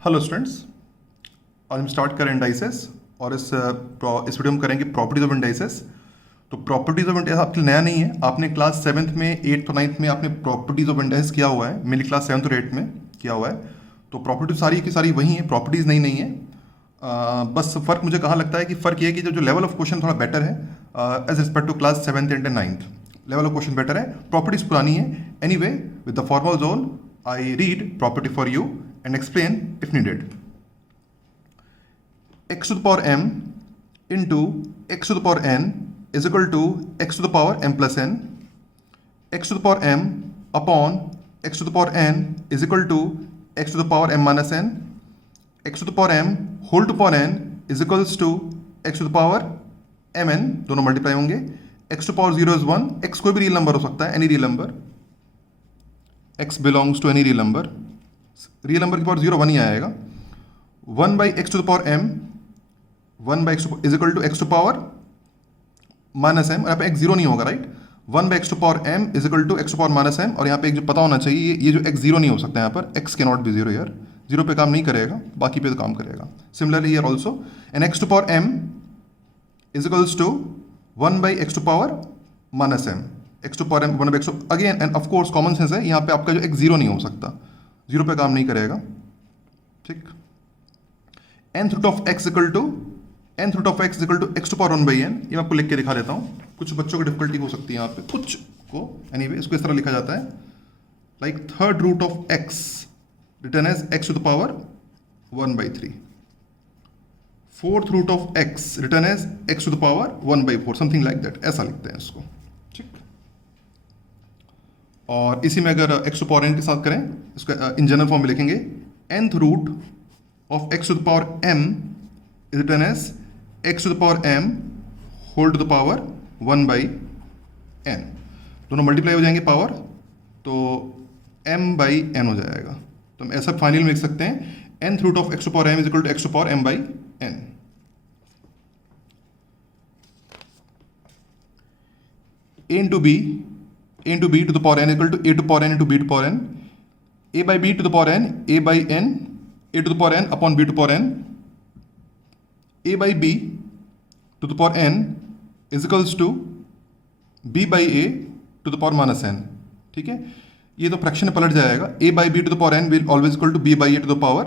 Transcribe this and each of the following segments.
Hello students, आज हम start करें इंडाइसेस और इस वीडियो में करेंगे प्रॉपर्टीज ऑफ इंडाइसेस। तो प्रॉपर्टीज ऑफ इंडाइसेस आपके लिए नया नहीं है, आपने क्लास 7th में 8th और 9th में आपने प्रॉपर्टीज ऑफ इंडाइसेस किया हुआ है, मेनली क्लास 7th और 8th में किया हुआ है। तो प्रॉपर्टीज सारी की सारी वही हैं, प्रॉपर्टीज नहीं नहीं है। बस फ़र्क मुझे कहाँ लगता है कि फ़र्क ये है कि जो लेवल ऑफ क्वेश्चन थोड़ा बेटर है as respect to class 7th and 9th। Level of question better है, प्रॉपर्टीज पुरानी है। Anyway, with the formal zone I read property for you and explain if needed. x to the power m into x to the power n is equal to x to the power m plus n. X to the power m upon x to the power n is equal to x to the power m minus n. X to the power m whole to power n is equals to x to the power mn, दोनों multiply होंगे। x to the power 0 is 1, x कोई भी real number हो सकता है, any real number, x belongs to any real number। Real number की power 0 1 ही आएगा। 1 by x to the power m, 1 by x is equal to x to power minus m, और यहाँ पे x 0 नहीं होगा, right. 1 by x to power m is equal to x to power minus m, और यहाँ पे एक जो पता होना चाहिए, ये जो x 0 नहीं हो सकता यहाँ पर, x के नॉट बी 0 यार, 0 पे काम नहीं करेगा, बाकी पे तो काम करेगा। Similarly here also, and x to power m is equals to 1 by x to power minus m, x to power m 1 by x to, again and of course common sense है, यहाँ पे आपका जो x 0 नहीं हो सकता, 0 पे काम नहीं करेगा, ठीक। nth root of x equal to nth root of x is equal to x to power 1 by n। ये मैं आपको लिख के दिखा देता हूँ, कुछ बच्चों को डिफिकल्टी हो सकती है यहाँ पे, कुछ को। एनीवे, इसको इस तरह लिखा जाता है, like third root of x return as x to the power 1 by 3, fourth root of x return as x to the power 1 by 4, something like that, ऐसा लिखते हैं इसको, ठीक। और इसी में अगर x टू पावर n के साथ करें, इसको इन जनरल फॉर्म में लिखेंगे, nth root of x to the power m is written as x to the power m whole to the power 1 by n। दोनों मल्टीप्लाई हो जाएंगे पावर, तो m by n हो जाएगा। तो हम ऐसा फाइनल में लिख सकते हैं, nth root of x to power m is equal to x to power m by n। a into b to the power n equal to a to the power n into b to the power n, a by b to the power n, a by n, a to the power n upon b to the power n, a by b to the power n is equals to b by a to the power minus n, ठीक है। ये तो fraction में पलट जाएगा, a by b to the power n will always equal to b by a to the power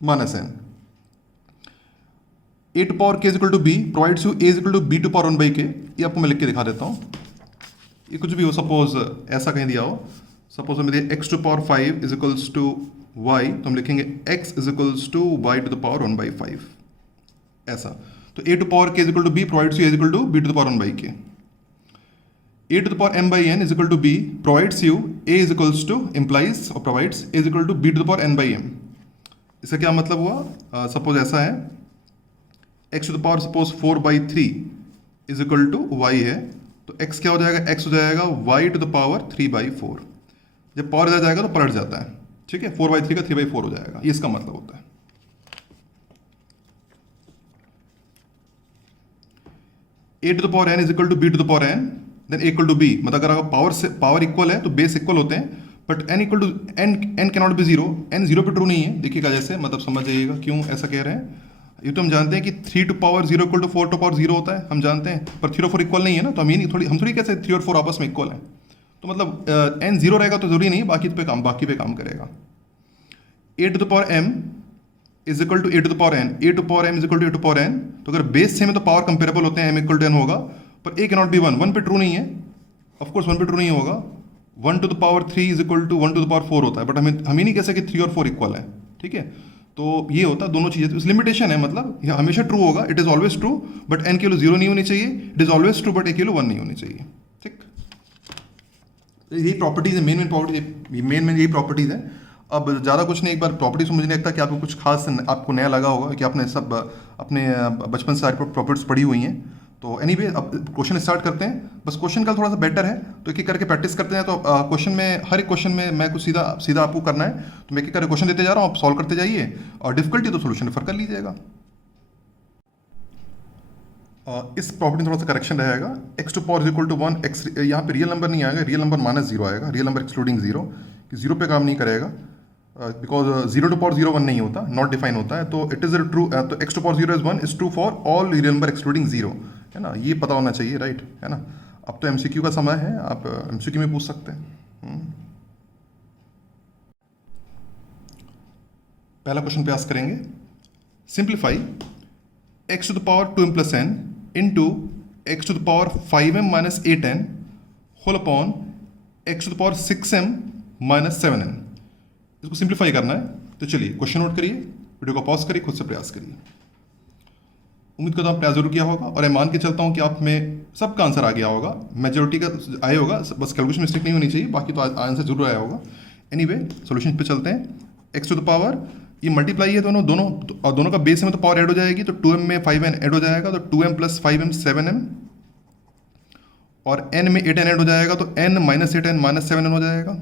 minus n। a to power k is equal to b provides you a is equal to b to power 1 by k। ये आपको मैं लिख के दिखा देता हूँ, ये कुछ भी हो, सपोज ऐसा कहीं दिया हो, सपोज हमें दिया x to power 5 is equals to y, तो हम लिखेंगे x is equals to y to the power 1 by 5, ऐसा। तो a to power k is equal to b provides you a is equal to b to the power 1 by k। a to the power m by n is equal to b provides you a is equals to implies और provides a is equal to b to the power n by m। इसका क्या मतलब हुआ, suppose ऐसा है, x to the power suppose 4 by 3 is equal to y है, तो x क्या हो जाएगा, x हो जाएगा y to the power 3 by 4। जब पावर इधर जाएगा तो पलट जाता है, ठीक है, 4 by 3 का 3 by 4 हो जाएगा, ये इसका मतलब होता है। a to the power n is equal to b to the power n, then a equal to b, मतलब अगर पावर इक्वल है तो बेस इक्वल होते हैं, but n equal to n can not be 0, n 0 पे true नहीं है, देखिएगा जैसे, मतलब समझ जाइएगा क्यों ऐसा कह रहे हैं। ये तो हम जानते हैं कि 3 to power 0 equal to 4 to power 0 होता है, हम जानते हैं, पर 3 और 4 इक्वल नहीं है ना, तो हम थोड़ी कैसे 3 और 4 आपस में इक्वल है, तो मतलब n 0 रहेगा तो जरूरी नहीं, बाकी पे काम करेगा। a to the power m is equal to a to the power n, a to power m is equal to a to power n, तो अगर बेस सेम है तो पावर कंपेरेबल होते हैं, m इक्वल टू n होगा, पर a can not B 1 पे true नहीं है, ऑफकोर्स 1 पे ट्रू नहीं होगा। 1 to the power 3 is equal to 1 to the power 4 होता है, बट हम ही नहीं कह सकते 3 और 4 इक्वल है, ठीक है। तो ये होता है, दोनों चीज़ें, इस लिमिटेशन है, मतलब यह हमेशा ट्रू होगा, it is always true, but n की वैल्यू 0 नहीं होनी चाहिए, it is always true but a की वैल्यू 1 नहीं होनी चाहिए, ठीक। यही प्रॉपर्टीज है, मेन यही प्रॉपर्टीज है। अब ज़्यादा कुछ नहीं, एक बार प्रॉपर्टीज मुझे नहीं लगता कि आपको कुछ खास आपको नया लगा होगा, कि आपने सब अपने बचपन से सारी प्रॉपर्टीज पढ़ी हुई हैं। तो एनीवे, अब क्वेश्चन स्टार्ट करते हैं। बस क्वेश्चन का थोड़ा सा बेटर है, तो एक एक करके प्रैक्टिस करते हैं। तो क्वेश्चन में, हर एक क्वेश्चन में मैं कुछ सीधा आपको करना है, तो मैं एक एक करके क्वेश्चन देते जा रहा हूँ, आप सॉल्व करते जाइए, और डिफिकल्टी तो सोल्यूशन रेफर कर लीजिएगा। इस प्रॉपर्टी में थोड़ा सा करेक्शन रहेगा, x to power equal to 1, x यहाँ पे रियल नंबर नहीं आएगा, रियल नंबर -0 आएगा, रियल नंबर एक्सक्लूडिंग 0, कि 0 पे काम नहीं करेगा। बिकॉज 0 टू पावर 0 1 नहीं होता, नॉट डिफाइन होता है, तो इट इज़ ट्रू, तो x to power 0 is 1 is true for all real number excluding 0, है ना, ये पता होना चाहिए, राइट, है ना। अब तो MCQ का समय है, आप MCQ में पूछ सकते हैं। पहला क्वेश्चन प्रयास करेंगे, simplify x to the power 2m plus n into x to the power 5m minus 8n whole upon x to the power 6m minus 7n। इसको सिंप्लीफाई करना है, तो चलिए क्वेश्चन नोट करिए, वीडियो को पॉज करिए, खुद से प्रयास करिए। उम्मीद करता हूँ प्रयास जरूर किया होगा, और मैं मान के चलता हूँ कि आप में सबका आंसर आ गया होगा, मेजोरिटी का आया होगा, बस कैलकुलेशन मिस्टेक नहीं होनी चाहिए, बाकी तो आंसर जरूर आया होगा। एनीवे सॉल्यूशन पे चलते हैं। x टू द पावर, ये मल्टीप्लाई है दोनों का बेस में तो पावर ऐड हो जाएगी, तो 2m में 5n ऐड हो जाएगा, तो 2m प्लस 5m 7m, और n में 8n ऐड हो जाएगा, तो n minus 8n minus 7n हो जाएगा,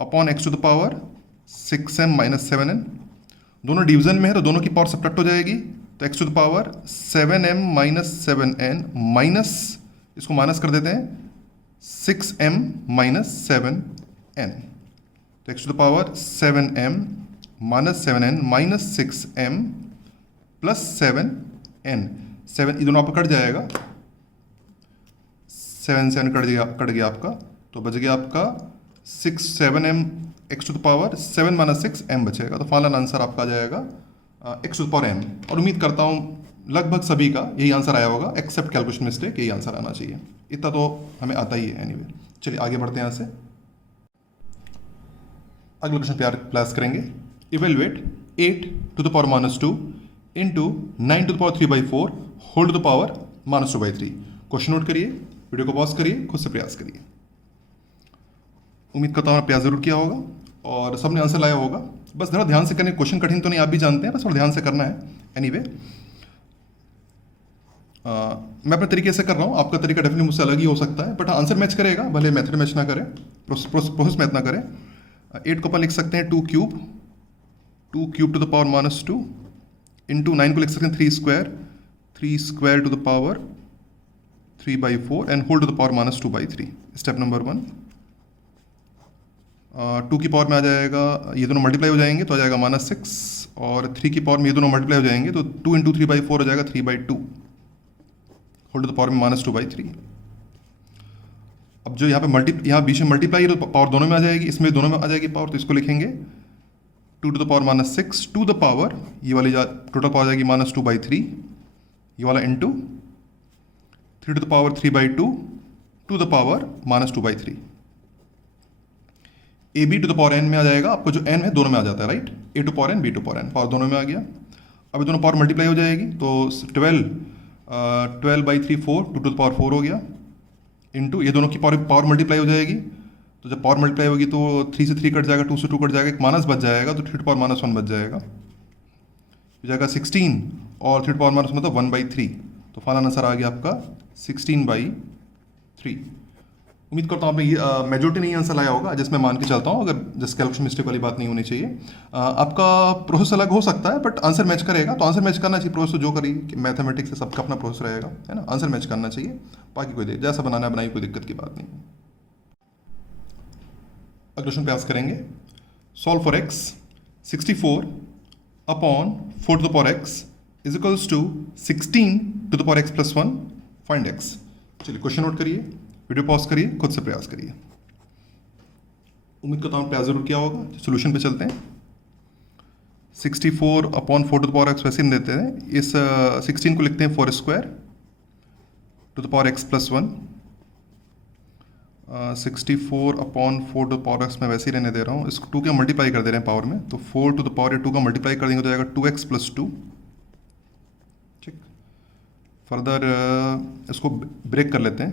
upon x to the power 6m minus 7n। दोनों डिवीजन में है तो दोनों की पावर सब्ट्रैक्ट हो जाएगी, तो x to the power 7m minus 7n minus, इसको माइनस कर देते हैं, 6m माइनस 7n, तो x to the power 7m minus 7n minus 6m plus 7n। 7 ये दोनों आपका कट जाएगा, 7 कट गया आपका, तो बच गया आपका 7m x to the power 7 minus 6m बचेगा, तो फाइनल आंसर आपका आ जाएगा x to the power m। और उम्मीद करता हूँ लगभग सभी का यही आंसर आया होगा, एक्सेप्ट कैलकुलेशन मिस्टेक, यही आंसर आना चाहिए, इतना तो हमें आता ही है। एनीवे चलिए आगे बढ़ते हैं यहाँ से, अगला क्वेश्चन प्रयास करेंगे। Evaluate 8 to the power minus 2 into 9 to the power 3/4 whole to the power minus 2/3। Question note करिए, वीडियो को पॉज करिए, खुद से प्रयास करिए। उम्मीद करता हूँ प्रयास जरूर किया होगा और सबने आंसर लाया होगा, बस थोड़ा ध्यान से करने, क्वेश्चन कठिन तो नहीं, आप भी जानते हैं, बस थोड़ा ध्यान से करना है। एनीवे मैं अपने तरीके से कर रहा हूँ, आपका तरीका डेफिनेटली मुझसे अलग ही हो सकता है, बट आंसर मैच करेगा, भले मेथड मैच ना करे, प्रोसेस मैच ना करे। 8 को अपन लिख सकते हैं 2 cube to the power minus 2 into 9 को लिख सकते हैं 3 square to the power 3/4 and whole to the power minus 2/3। Step number 1, 2 की पावर में आ जाएगा, ये दोनों मल्टीप्लाई हो जाएंगे तो आ जाएगा -6, और 3 की पावर में ये दोनों मल्टीप्लाई हो जाएंगे तो 2 इंटू 3/4 हो जाएगा 3/2 होल टू द पावर में -2/3। अब जो यहाँ पे यहाँ बीच में मल्टीप्लाई है तो पावर दोनों में आ जाएगी, इसमें दोनों में आ जाएगी पावर, तो इसको लिखेंगे 2 to the power -6 to the power, ये वाली टोटल पावर आ जाएगी -2/3, ये वाला into 3 to the power 3/2 to the power -2/3। A b to the power n में आ जाएगा, आपको जो एन है दोनों में आ जाता है, right, a to power n b to power n, power दोनों में आ गया। अब ये दोनों पावर मल्टीप्लाई हो जाएगी, तो 12/3 4 2 टू द पावर 4 हो गया, इंटू ये दोनों की पावर मल्टीप्लाई हो जाएगी, तो जब पावर मल्टीप्लाई होगी तो 3 से 3 कट जाएगा, 2 से 2 कट जाएगा, एक माइनस बच जाएगा, तो 3 टू पावर -1 बच जाएगा, हो जाएगा 16, और 3 टू पावर -1 मतलब 1/3, तो फाइनल आंसर आ गया आपका 16/3। उम्मीद करता हूँ आपने मेजोरिटी नहीं आंसर लाया होगा, जिसमें मान के चलता हूँ, अगर जिस कैलकुलेशन मिस्टेक वाली बात नहीं होनी चाहिए। आपका प्रोसेस अलग हो सकता है, बट आंसर मैच करेगा, तो आंसर मैच करना चाहिए, प्रोसेस जो करी मैथमेटिक्स से सबका अपना प्रोसेस रहेगा, है ना, आंसर मैच करना चाहिए, बाकी कोई जैसा बनाना है बनाइए, कोई दिक्कत की बात नहीं। अगला क्वेश्चन प्रयास करेंगे, solve for x 64 upon 4 to the power x is equals to 16 to the power x plus 1, find x। चलिए क्वेश्चन नोट करिए, वीडियो पॉज करिए, खुद से प्रयास करिए। उम्मीद करता हूँ प्रयास जरूर किया होगा। सोल्यूशन पे चलते हैं। 64 upon 4 to the power x वैसे ही देते हैं, इस 16 को लिखते हैं 4 square to the power x plus 1। 64 upon 4 to the power x में वैसे ही रहने दे रहा हूँ, इसको 2 के मल्टीप्लाई कर दे रहे हैं पावर में, तो 4 टू द पावर 2 का मल्टीप्लाई कर देंगे तो जाएगा 2x प्लस 2। ठीक, फर्दर इसको ब्रेक कर लेते हैं,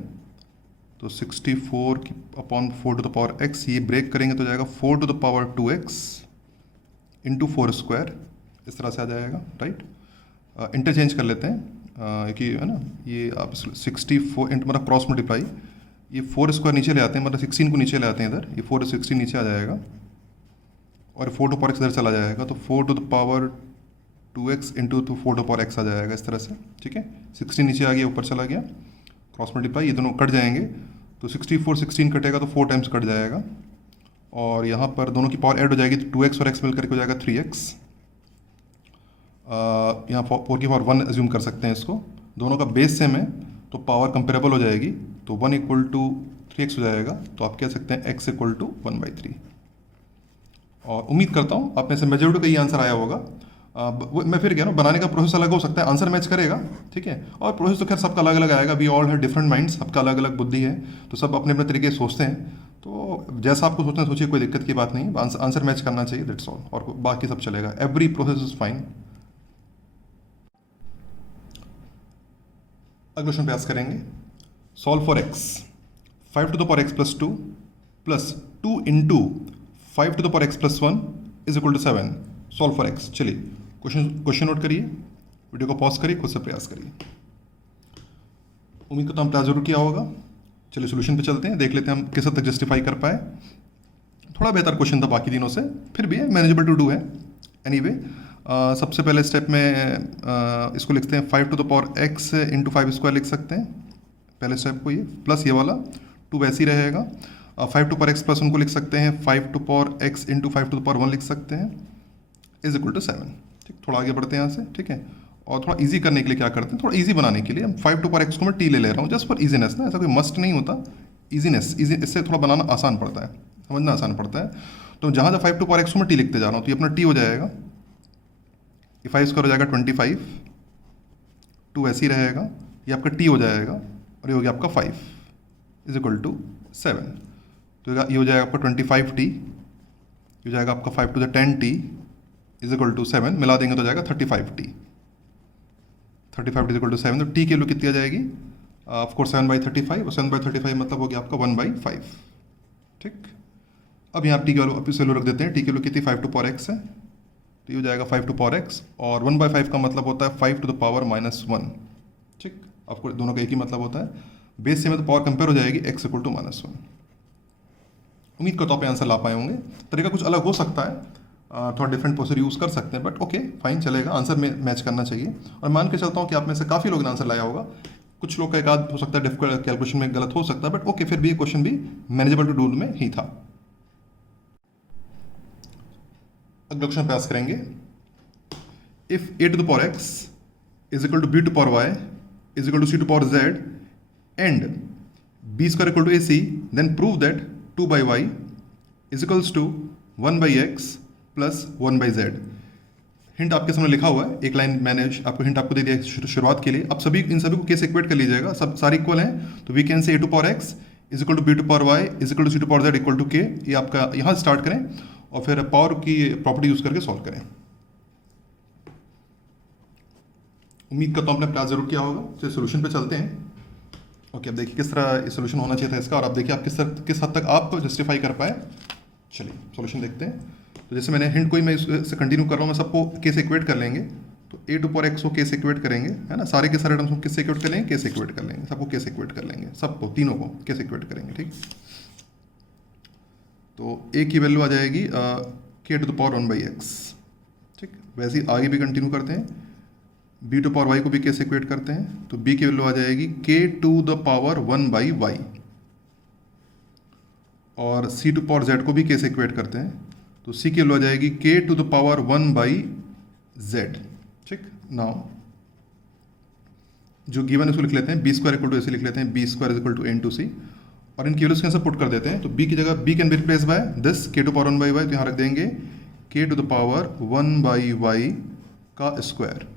तो 64 की upon 4 to the power x, ये ब्रेक करेंगे तो जाएगा 4 to the power 2x into 4 square, इस तरह से आ जाएगा, राइट। इंटरचेंज कर लेते हैं कि है ना, ये आप 64 इंटू मतलब क्रॉस मल्टीप्लाई, ये 4 स्क्वायर नीचे ले आते हैं, मतलब 16 को नीचे ले आते हैं इधर, ये 4 16 नीचे आ जाएगा, और 4 टू पावर x इधर चला जाएगा, तो 4 to the power 2x into 4 to power x आ जाएगा इस तरह से। ठीक है, 16 नीचे आ गया, ऊपर चला गया, क्रॉस मल्टीप्लाई, ये दोनों कट जाएंगे, तो 64 16 कटेगा तो 4 टाइम्स कट जाएगा, और यहाँ पर दोनों की पावर ऐड हो जाएगी तो 2x और x मिल करके हो जाएगा 3x। यहाँ 4 की पावर 1 एज्यूम कर सकते हैं इसको, दोनों का बेस सेम है तो पावर कंपेरेबल हो जाएगी, तो 1 इक्वल टू 3x हो जाएगा, तो आप कह सकते हैं x इक्वल टू 1/3। और उम्मीद करता हूँ आप में से मेजॉरिटी का ये आंसर आया होगा। मैं फिर कह रहा हूँ, बनाने का प्रोसेस अलग हो सकता है, आंसर मैच करेगा, ठीक है। और प्रोसेस तो खैर सबका अलग अलग आएगा, we all have different minds, सबका अलग अलग बुद्धि है, तो सब अपने अपने तरीके से सोचते हैं, तो जैसा आपको सोचना है सोचिए, कोई दिक्कत की बात नहीं, आंसर मैच करना चाहिए, दैट्स ऑल, और बाकी सब चलेगा, एवरी प्रोसेस इज फाइन। अगला क्वेश्चन प्रयास करेंगे। Solve for x 5 to the power x plus 2 plus 2 into 5 to the power x plus 1 is equal to 7। Solve for x। चलिए क्वेश्चन नोट करिए, वीडियो को पॉज करिए, खुद से प्रयास करिए। उम्मीद करता हूँ प्रयास जरूर किया होगा। चलिए सोल्यूशन पे चलते हैं, देख लेते हैं हम किस हद तक जस्टिफाई कर पाए। थोड़ा बेहतर क्वेश्चन था बाकी दिनों से, फिर भी है मैनेजेबल टू डू है। एनीवे सबसे पहले स्टेप में इसको लिखते हैं 5 to the power x into 5 square लिख सकते हैं पहले स्टेप को, ये प्लस ये वाला 2 वैसे ही रहेगा। 5 to the power x plus उनको लिख सकते हैं 5 to the power x into 5 to the power 1 लिख सकते हैं इज इक्वल टू 7। ठीक, थोड़ा आगे बढ़ते हैं यहाँ से, ठीक है। और थोड़ा इजी करने के लिए क्या करते हैं, थोड़ा इजी बनाने के लिए हम 5 to the power x को मैं t ले रहा हूँ, जस्ट फॉर इजीनेस ना, ऐसा कोई मस्ट नहीं होता, इजीनेस, इससे थोड़ा बनाना आसान पड़ता है, समझना आसान पड़ता है। तो जहाँ जहाँ 5 to the power x को मैं t लिखते जा रहा हूँ, तो ये अपना t हो जाएगा, ये 5 स्क्वायर हो जाएगा 25, 2 ऐसे ही रहेगा, ये आपका t हो जाएगा, और ये हो गया आपका 5 इज इक्वल टू 7। तो ये हो जाएगा आपका 25t, ये हो जाएगा आपका 5 to the 10t is equal to 7, मिला देंगे तो जाएगा 35t। 35 इज इक्वल टू 7, तो t की वैल्यू कितनी आ जाएगी, ऑफकोर्स 7/35, और 7/35 मतलब हो गया आपका 1/5। ठीक, अब यहाँ t की वैल्यू वापस वैल्यू रख देते हैं, t की वैल्यू कितनी 5 to the power x है, तो ये हो जाएगा 5 to the power x, और 1/5 का मतलब होता है 5 to the power -1। ठीक, आपको दोनों का एक ही मतलब होता है, बेस से में तो पावर कंपेयर हो जाएगी x इक्वल टू -1। उम्मीद करता हूँ आप आंसर ला पाए होंगे। तरीका कुछ अलग हो सकता है, थोड़ा डिफरेंट प्रोसीजर यूज़ कर सकते हैं, बट ओके फाइन चलेगा, आंसर में मैच करना चाहिए। और मान के चलता हूँ कि आप में से काफ़ी लोगों ने आंसर लाया होगा, कुछ लोग का एक आध हो सकता है डिफिकल्ट कैलकुलेशन में गलत हो सकता है, बट ओके फिर भी ये क्वेश्चन भी मैनेजेबल टू डू में ही था। अगला क्वेश्चन प्रयास करेंगे। If a to the power x is equal to b to the power y is equal to c to the power z and b square equal to ac, then prove that 2 by y is equals to 1 by x plus 1 by z। Hint आपके सामने लिखा हुआ है, एक line मैंने आपको hint आपको दे दिया शुरुआत के लिए। अब इन सभी को कैसे इक्वेट कर लीजिएगा, सब सारे इक्वल हैं, तो we can say a to power x is equal to b to power y is equal to c to power z equal to k। ये आपका यहाँ स्टार्ट करें और फिर पावर की प्रॉपर्टी यूज करके सॉल्व करें। उम्मीद करता हूँ आपने प्रयास जरूर किया होगा। चलिए सोल्यूशन पे चलते हैं। ओके, अब देखिए किस तरह सोल्यूशन होना चाहिए था इसका, और अब देखिए आप किस हद तक आप जस्टिफाई कर पाए। चलिए सोल्यूशन देखते हैं। तो जैसे मैंने हिंट कोई मैं इससे कंटिन्यू कर रहा हूँ, मैं सबको के से इक्वेट कर लेंगे, तो a to the power x को के से इक्वेट करेंगे, है ना, सारे के सारे टर्म्स को किससे इक्वेट कर लेंगे, के से इक्वेट कर लेंगे, सबको के से इक्वेट कर लेंगे, सबको तीनों को के से इक्वेट करेंगे। ठीक, तो a की वैल्यू आ जाएगी k to the power 1/x। ठीक, वैसे ही आगे भी कंटिन्यू करते हैं, b to the power y को भी k से इक्वेट करते हैं, तो b की वैल्यू आ जाएगी k to the power 1/y, और c to the power z को भी k से इक्वेट करते हैं, तो c की वैल्यू आ जाएगी k to the power 1/z। ठीक, नाउ जो गिवन है उसको लिख लेते हैं, b स्क्वायर इक्वल टू ऐसे लिख लेते हैं, b square equal to n2c, और इनकी वैल्यूज के आंसर पुट कर देते हैं। तो b की जगह b can be replace by this k to the power 1/y, तो यहाँ रख देंगे k to the power 1/y का square.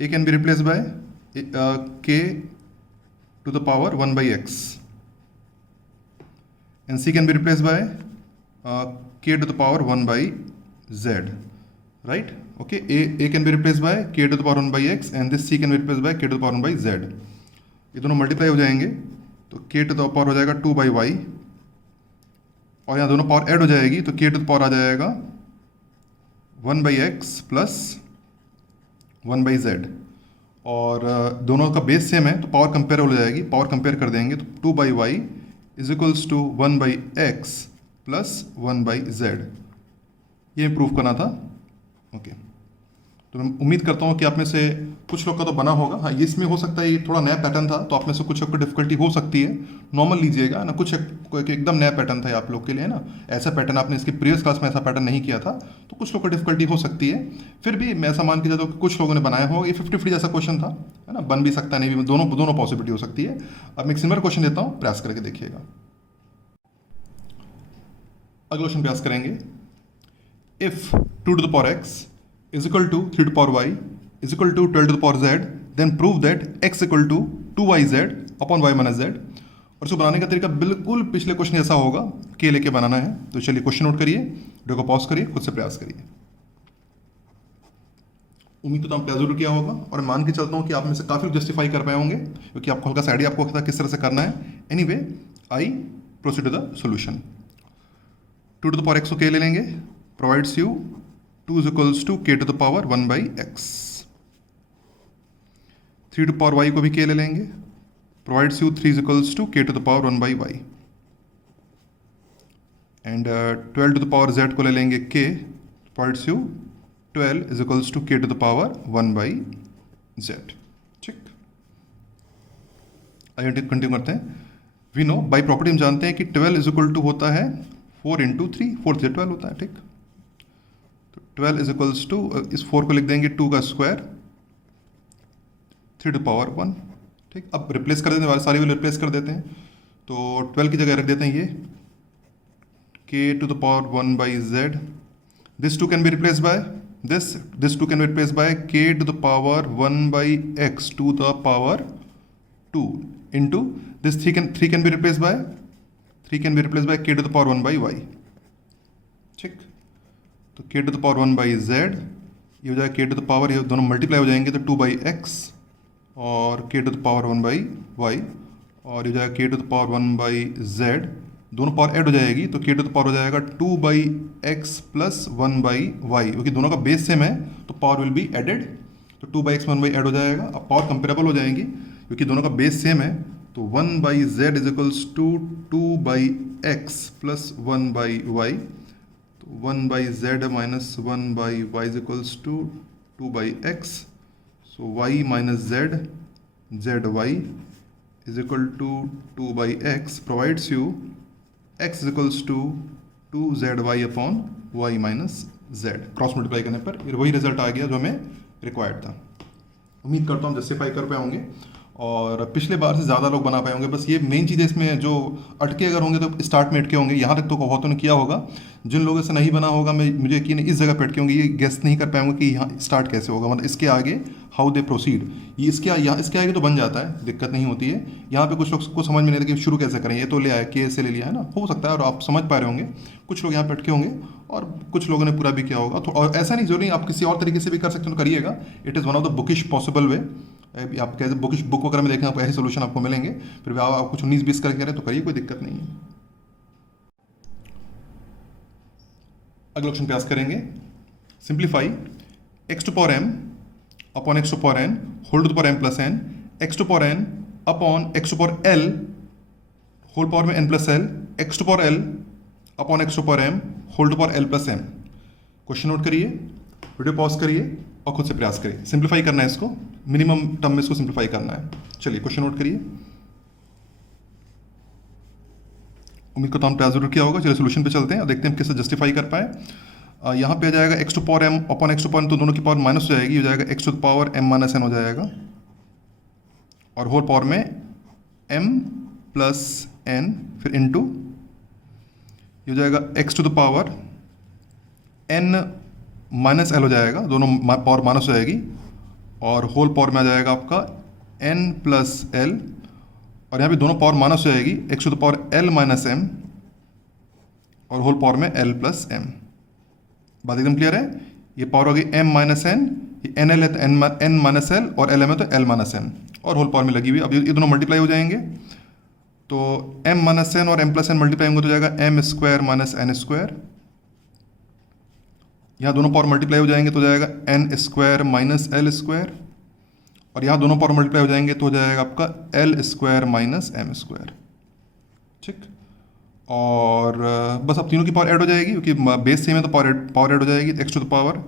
a can be replace by k to the power 1/x, and c can be replaced by k to the power 1/z, right? Okay, a can be replaced by k to the power 1/x, and this c can be replaced by k to the power 1/z। ये दोनों multiply हो जाएंगे, तो k to the power हो जाएगा 2/y, और यहाँ दोनों पावर ऐड हो जाएगी, तो k to the power आ जाएगा 1/x प्लस 1/z, और दोनों का बेस सेम है तो पावर कंपेयर हो जाएगी, पावर कंपेयर कर देंगे, तो 2/y is equals to 1/x plus 1/z। ये प्रूफ करना था। ओके, तो मैं उम्मीद करता हूँ कि आप में से कुछ लोग का तो बना होगा। हाँ, ये इसमें हो सकता है ये थोड़ा नया पैटर्न था, तो आप में से कुछ लोग को डिफिकल्टी हो सकती है। नॉर्मल लीजिएगा ना, कुछ एकदम नया पैटर्न था आप लोग के लिए, है ना। ऐसा पैटर्न आपने इसकी प्रीवियस क्लास में ऐसा पैटर्न नहीं किया था, तो कुछ लोग को डिफिकल्टी हो सकती है। फिर भी मैं ऐसा मान के चलता हूँ कि कुछ लोगों ने बनाया होगा। ये 50-50 जैसा क्वेश्चन था, है ना, बन भी सकता है, नहीं भी, दोनों दोनों पॉसिबिलिटी हो सकती है। अब मैं एक सिमिलर क्वेश्चन देता हूँ, प्रयास करके देखिएगा। अगला क्वेश्चन प्रयास करेंगे। If 2 to the power x is equal to 3 to the power y is equal to 12 to the power z, then prove that x equal to 2yz upon y minus z। और इसको बनाने का तरीका बिल्कुल पिछले question जैसा होगा, के लेके बनाना है। तो चलिए क्वेश्चन नोट करिए, वीडियो को पॉज करिए, खुद से प्रयास करिए। उम्मीद तो आपने जरूर किया होगा, और मान के चलता हूँ कि आप में से काफ़ी लोग जस्टिफाई कर पाए होंगे, क्योंकि आपको हल्का सा आइडिया आपको पता किस तरह से करना है। Anyway, I proceed to the solution. 2 to the power x को के ले लेंगे, provides you 2 is equals to k to the power 1 by x। 3 to the power y को भी k ले लेंगे, provides you 3 is equals to k to the power 1 by y। and 12 to the power z को ले लेंगे k, provides you 12 is equals to k to the power 1 by z। ठीक, आइए continue करते हैं। वी नो बाई प्रॉपर्टी हम जानते हैं कि 12 इज इक्वल टू होता है 4 into 3, 4 से 12 होता है। ठीक, तो 12 इज इक्वल्स टू, इस 4 को लिख देंगे 2 का स्क्वायर 3 to पावर 1। ठीक, अब रिप्लेस कर देते हैं, सारी वैल्यू रिप्लेस कर देते हैं। तो 12 की जगह रख देते हैं ये k to the power 1 by z। This 2 can be replace by this 2 can be replace by k to the power 1 by x to the power 2 into this 3 can be replaced by 3 can be replaced by k to the power 1 by y। ठीक, तो k to the power 1 by z, ये हो जाएगा k to the power, ये दोनों multiply हो जाएंगे तो 2 by x, और k to the power 1 by y, और ये हो जाएगा k to the power 1 by z। दोनों पावर ऐड हो जाएगी तो k to the power हो जाएगा 2 by x plus 1 by y, क्योंकि दोनों का बेस सेम है तो पावर विल बी एडेड। तो 2 by x 1 by ऐड हो जाएगा। अब पावर कंपेरेबल हो जाएंगी क्योंकि दोनों का बेस सेम है। तो 1 by z is equals to 2 by x plus 1 by y। तो 1 by z minus 1 by y is equals to 2 by x। So y minus z y is equal to 2 by x, provides you x is equals to 2zy upon y minus z। Cross multiply करने पर वही result आ गया जो हमें required था। उम्मीद करता हूँ जस्टिफाई कर पाए होंगे और पिछले बार से ज़्यादा लोग बना पाए होंगे। बस ये मेन चीज़ है इसमें, जो अटके अगर होंगे तो स्टार्ट में अटके होंगे। यहाँ तक तो बहुतों ने किया होगा। जिन लोगों से नहीं बना होगा, मुझे यकीन है इस जगह पे अटके होंगे, ये गेस नहीं कर पाएंगे कि यहाँ स्टार्ट कैसे होगा, मतलब इसके आगे हाउ दे प्रोसीड। ये इसके आगे तो बन जाता है, दिक्कत नहीं होती है। यहाँ पे कुछ लोग को समझ में नहीं आता कि शुरू कैसे करें। ये तो ले आया, के से ले लिया है ना, हो सकता है, और आप समझ पा रहे होंगे। कुछ लोग यहाँ पे अटके होंगे और कुछ लोगों ने पूरा भी किया होगा। तो और ऐसा नहीं जरूरी, आप किसी और तरीके से भी कर सकते हो तो करिएगा। It is one of the bookish possible way. आप कैसे बुक वगैरह में देखें, आपको ऐसे सोल्यूशन आपको मिलेंगे। फिर भी आप कुछ 19-20 करके करें तो करिए, कोई दिक्कत नहीं है। अगला ऑप्शन प्रयास करेंगे। Simplify x to power m upon x to power n whole to the power m plus n, x to power n upon x to power l whole power में n plus l, x to power l upon x to power m whole to power l plus m। Question note करिए, video pause करिए और खुद से प्रयास करिए। Simplify करना है इसको, मिनिमम टर्म में इसको सिंप्लीफाई करना है। चलिए क्वेश्चन नोट करिए। उम्मीद करता हूं प्रयास जरूर किया होगा। चलिए सोल्यूशन पे चलते हैं और देखते हैं किससे जस्टिफाई कर पाए। यहाँ पे आ जाएगा x to power m upon x to power, तो दोनों की पावर माइनस हो जाएगी, हो जाएगा x to power m minus n हो जाएगा, और होल पावर में m प्लस n, फिर इनटू ये हो जाएगा x to the power n minus l हो जाएगा, दोनों पावर माइनस हो जाएगी, और होल पावर में आ जाएगा आपका n प्लस l, और यहाँ पे दोनों पावर माइनस हो जाएगी, x to the power l minus m और होल पावर में l प्लस m। बात एकदम क्लियर है। ये पावर हो गई m माइनस n, ये n l है तो n माइनस l, और l m है तो l माइनस n, और होल पावर में लगी हुई। अब ये दोनों मल्टीप्लाई हो जाएंगे, तो m माइनस n और m प्लस n मल्टीप्लाई होंगे तो जाएगा m square minus n square. यहाँ दोनों पावर मल्टीप्लाई हो जाएंगे तो जाएगा n square minus l square, और यहाँ दोनों पावर मल्टीप्लाई हो जाएंगे तो हो जाएगा आपका l square minus m square. ठीक, और बस अब तीनों की पावर ऐड हो जाएगी, क्योंकि बेस सेम है तो पावर ऐड हो जाएगी। x to the power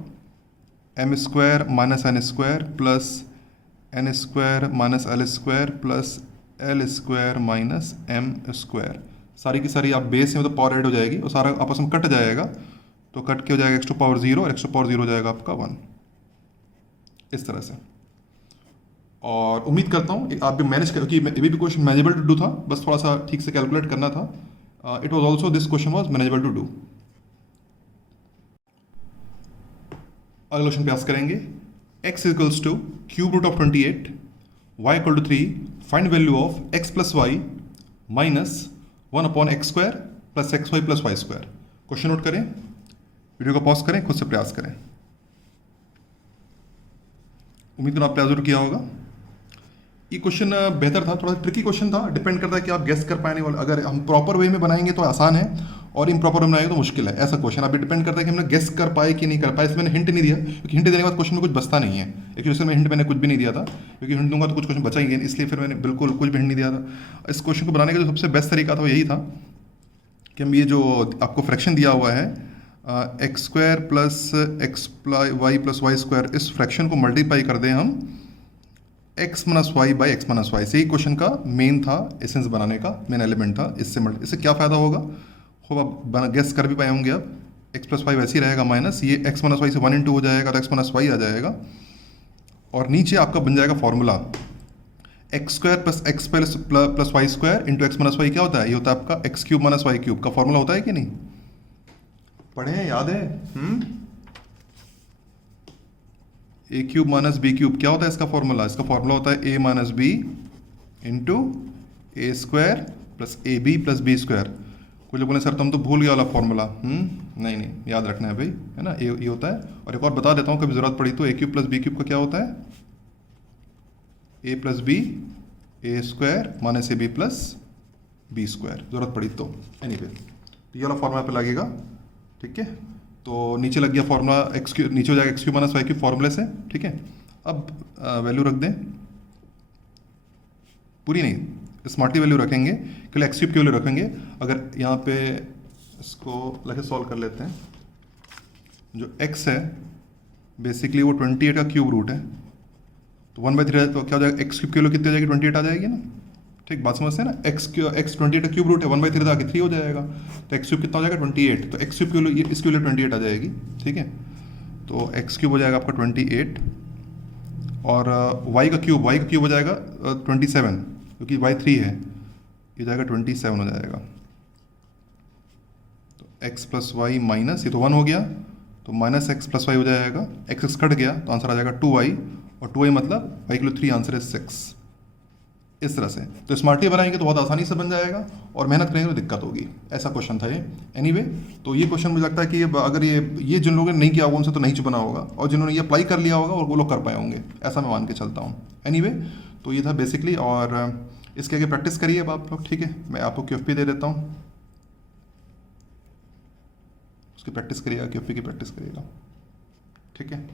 m square minus n square plus n square minus l square plus l square minus m square. सारी की सारी आप बेस में तो पावर ऐड हो जाएगी और सारा आपस में कट जाएगा, तो कट के हो जाएगा एक्स टू पावर 0 और एक्स टू पावर 0 हो जाएगा आपका 1, इस तरह से। और उम्मीद करता हूँ आप भी मैनेज कर, क्योंकि ये भी क्वेश्चन मैनेजेबल टू डू था, बस थोड़ा सा ठीक से कैलकुलेट करना था। It was also this question was manageable to do. अगला क्वेश्चन प्रयास करेंगे। x equals to cube root of 28, y equal to 3, find value of x plus y minus 1 upon x square plus x y plus y square. Question note करें, video को pause करें, खुद से प्रयास करें। उम्मीद करो आप प्रयास जरूर किया होगा। ये क्वेश्चन बेहतर था, थोड़ा ट्रिकी क्वेश्चन था, डिपेंड करता है कि आप गेस कर पाने वाले। अगर हम प्रॉपर वे में बनाएंगे तो आसान है और इम्प्रॉपर वे में बनाएंगे तो मुश्किल है। ऐसा क्वेश्चन अभी डिपेंड करता है कि हमने गेस कर पाए कि नहीं कर पाए। इसमें मैंने हिंट नहीं दिया, क्योंकि हिंट देने के बाद क्वेश्चन में कुछ बचता नहीं है। एक क्वेश्चन में हिंट मैंने कुछ भी नहीं दिया था, क्योंकि हिंट दूंगा तो कुछ क्वेश्चन बचा ही नहीं, इसलिए फिर मैंने बिल्कुल कुछ भी हिंट नहीं दिया था। इस क्वेश्चन को बनाने का जो सबसे बेस्ट तरीका था वो यही था कि हम ये जो आपको फ्रैक्शन दिया हुआ है x square plus x y plus y square, इस फ्रैक्शन को मल्टीप्लाई कर दें हम x minus y by x minus y से। ही क्वेश्चन का मेन था, एसेंस बनाने का मेन एलिमेंट था। इससे क्या फ़ायदा होगा, खूब आप गेस कर भी पाए होंगे। अब x प्लस वाई वैसे ही रहेगा माइनस, ये x माइनस वाई से 1 इंटू हो जाएगा तो x माइनस वाई आ जाएगा। और नीचे आपका बन जाएगा formula x square plus x plus y square into x minus y. क्या होता है, ये होता है आपका x cube minus y cube का फॉर्मूला होता है कि नहीं, पढ़े हैं, याद है? A cube minus b cube क्या होता है इसका फॉर्मूला? इसका फॉर्मूला होता है a minus b into a square plus a b plus b square. कुछ लोग बोले सर तुम तो भूल गया वाला फॉर्मूला। नहीं नहीं, याद रखना है भाई, है ना। ए होता है, और एक और बता देता हूँ कभी ज़रूरत पड़ी तो, a cube plus b cube का क्या होता है, a plus b a square minus a b plus b square, ज़रूरत पड़ी तो। एनीवे ये वाला फॉर्मूला पे लगेगा, ठीक है। तो नीचे लग गया फॉर्मूला एक्स क्यू, नीचे हो जाएगा x cube minus y cube फॉर्मूले से, ठीक है। अब वैल्यू रख दें, पूरी नहीं, स्मार्टली वैल्यू रखेंगे, केवल एक्स क्यूब की वैल्यू रखेंगे। अगर यहाँ पे इसको लगे सॉल्व कर लेते हैं, जो एक्स है बेसिकली वो 28 का क्यूब रूट है, तो 1/3 तो क्या हो जाएगा, एक्स क्यूब की वैल्यू कितनी हो जाएगी, 28 आ जाएगी ना। ठीक, बात समझते हैं ना। एक्स 28 का क्यूब रूट है, 1/3 आके 3 हो जाएगा, तो एक्स क्यूब कितना हो जाएगा 28, तो एक्स क्यूब की वैल्यू इसकी वैल्यू 28 आ जाएगी, ठीक है। तो एक्स क्यूब हो जाएगा आपका 28 और वाई का क्यूब हो जाएगा 27, क्योंकि वाई 3 है, ये जाएगा 27 हो जाएगा। तो एक्स प्लस वाई माइनस, ये तो 1 हो गया, तो माइनस एक्स प्लस वाई हो जाएगा, एक्स कट गया तो आंसर आ जाएगा 2y, और 2y मतलब वाई किलो 3, आंसर है 6। इस तरह से तो स्मार्टली बनाएंगे तो बहुत आसानी से बन जाएगा, और मेहनत करेंगे तो दिक्कत होगी। ऐसा क्वेश्चन था ये। एनीवे तो ये क्वेश्चन मुझे लगता है कि अगर ये जिन लोगों ने नहीं किया होगा उनसे तो नहीं बना होगा, और जिन्होंने ये अप्लाई कर लिया होगा और वो लोग कर पाए होंगे, ऐसा मैं मान के चलता हूँ। एनीवे तो ये था बेसिकली, और इसके आगे प्रैक्टिस करिए अब आप लोग, ठीक है। मैं आपको QFP दे देता हूँ, उसकी प्रैक्टिस करिएगा, QFP की प्रैक्टिस करिएगा, ठीक है।